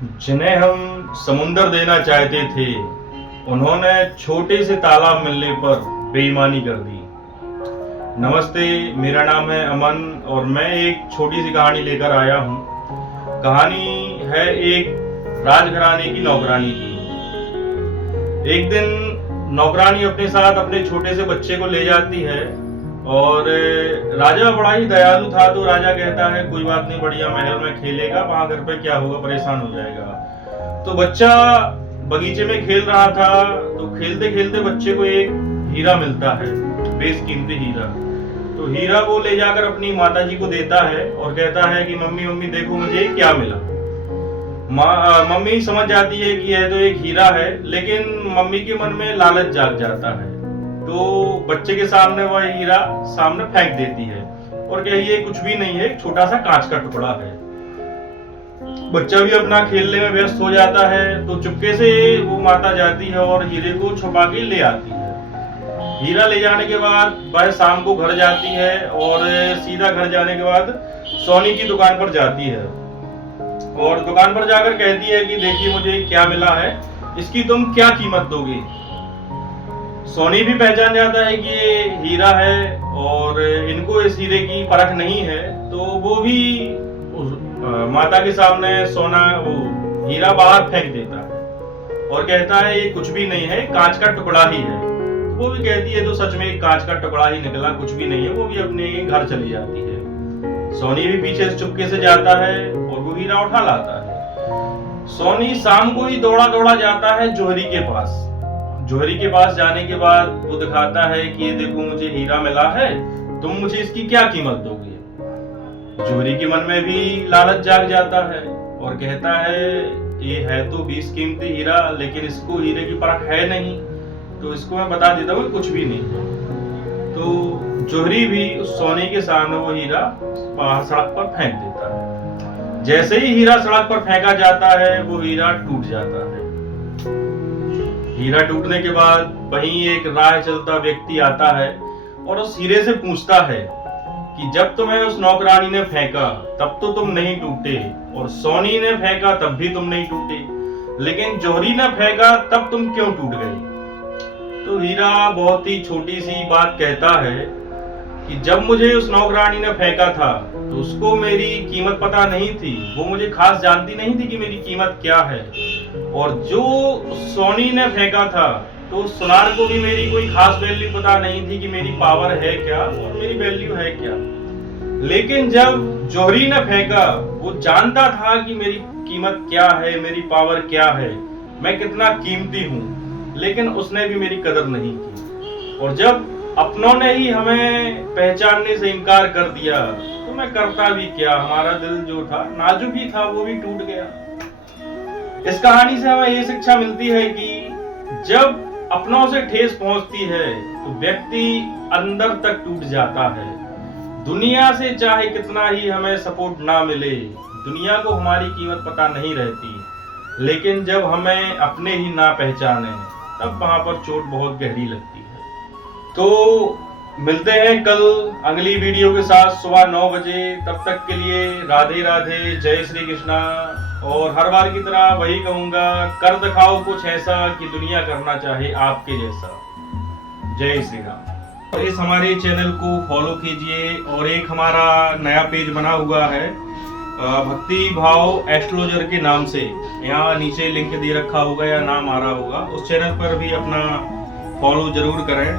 जिन्हें हम समुंदर देना चाहते थे, उन्होंने छोटे से तालाब मिलने पर बेईमानी कर दी। नमस्ते, मेरा नाम है अमन और मैं एक छोटी सी कहानी लेकर आया हूँ। कहानी है एक राजघराने की नौकरानी की। एक दिन नौकरानी अपने साथ अपने छोटे से बच्चे को ले जाती है और राजा बड़ा ही दयालु था, तो राजा कहता है कोई बात नहीं, बढ़िया महल में खेलेगा, वहां घर पे क्या होगा, परेशान हो जाएगा। तो बच्चा बगीचे में खेल रहा था, तो खेलते खेलते बच्चे को एक हीरा मिलता है, बेशकीमती हीरा। तो हीरा वो ले जाकर अपनी माता जी को देता है और कहता है कि मम्मी मम्मी देखो मुझे क्या मिला। मम्मी समझ जाती है कि यह तो एक हीरा है, लेकिन मम्मी के मन में लालच जाग जाता है, तो बच्चे के सामने वह हीरा सामने फेंक देती है और कहे ये कुछ भी नहीं है, एक छोटा सा कांच का टुकड़ा है। बच्चा भी अपना खेलने में व्यस्त हो जाता है, तो चुपके से वो माता जाती है और हीरे को छुपा के ले आती है। हीरा ले जाने के बाद वह शाम को घर जाती है और सीधा घर जाने के बाद सोनी की दुकान पर जाती है और दुकान पर जाकर कहती है कि देखिए मुझे क्या मिला है, इसकी तुम क्या कीमत दोगे। सोनी भी पहचान जाता है कि ये हीरा है और इनको इस हीरे की परख नहीं है, तो वो भी माता के सामने सोना वो हीरा बाहर फेंक देता है और कहता है ये कुछ भी नहीं है, कांच का टुकड़ा ही है। वो भी कहती है तो सच में कांच का टुकड़ा ही निकला, कुछ भी नहीं है। वो भी अपने घर चली जाती है। सोनी भी पीछे से चुपके से जाता है और वो हीरा उठा लाता है। सोनी शाम को ही दौड़ा दौड़ा जाता है जोहरी के पास। जोहरी के पास जाने के बाद वो दिखाता है कि ये देखो मुझे हीरा मिला है, तुम मुझे इसकी क्या कीमत दोगे। जोहरी के मन में भी लालच जाग जाता है और कहता है ये है तो बेशकीमती हीरा, लेकिन इसको हीरे की परख है नहीं, तो इसको मैं बता देता हूँ कुछ भी नहीं है। तो जोहरी भी उस सोनी के सामने वो हीरा सड़क पर फेंक देता है। जैसे ही हीरा सड़क पर फेंका जाता है, वो हीरा टूट जाता है। हीरा टूटने के बाद वहीं एक राह चलता व्यक्ति आता है और उस हीरे से पूछता है कि जब तुम्हें उस नौकरानी ने फेंका तब तो तुम नहीं टूटे, और सोनी ने फेंका तब भी तुम नहीं टूटे, लेकिन जोहरी ने फेंका तब तुम क्यों टूट गए। तो हीरा बहुत ही छोटी सी बात कहता है कि जब मुझे उस नौकरानी ने फेंका था तो उसको मेरी कीमत पता नहीं थी, वो मुझे खास जानती नहीं थी कि मेरी कीमत क्या है, और जो सोनी ने फेंका था तो सुनार को भी मेरी कोई खास वैल्यू पता नहीं थी कि मेरी पावर है क्या और मेरी वैल्यू है क्या। लेकिन जब जोहरी ने फेंका, वो जानता था कि मेरी कीमत क्या है, मेरी पावर क्या है, मैं कितना कीमती हूँ, लेकिन उसने भी मेरी कदर नहीं की। और जब अपनों ने ही हमें पहचानने से इनकार कर दिया तो मैं करता भी क्या, हमारा दिल जो था नाजुक ही था, वो भी टूट गया। इस कहानी से हमें ये शिक्षा मिलती है कि जब अपनों से ठेस पहुंचती है तो व्यक्ति अंदर तक टूट जाता है। दुनिया से चाहे कितना ही हमें सपोर्ट ना मिले, दुनिया को हमारी कीमत पता नहीं रहती, लेकिन जब हमें अपने ही ना पहचाने तब वहां पर चोट बहुत गहरी लगती है। तो मिलते हैं कल अगली वीडियो के साथ सुबह 9 बजे। तब तक के लिए राधे राधे, जय श्री कृष्णा। और हर बार की तरह वही कहूंगा, कर दिखाओ कुछ ऐसा कि दुनिया करना चाहे आपके जैसा। जय श्री राम। और इस हमारे चैनल को फॉलो कीजिए और एक हमारा नया पेज बना हुआ है भक्ति भाव एस्ट्रोलॉजर के नाम से, यहाँ नीचे लिंक दे रखा होगा या नाम आ रहा होगा, उस चैनल पर भी अपना फॉलो जरूर करें।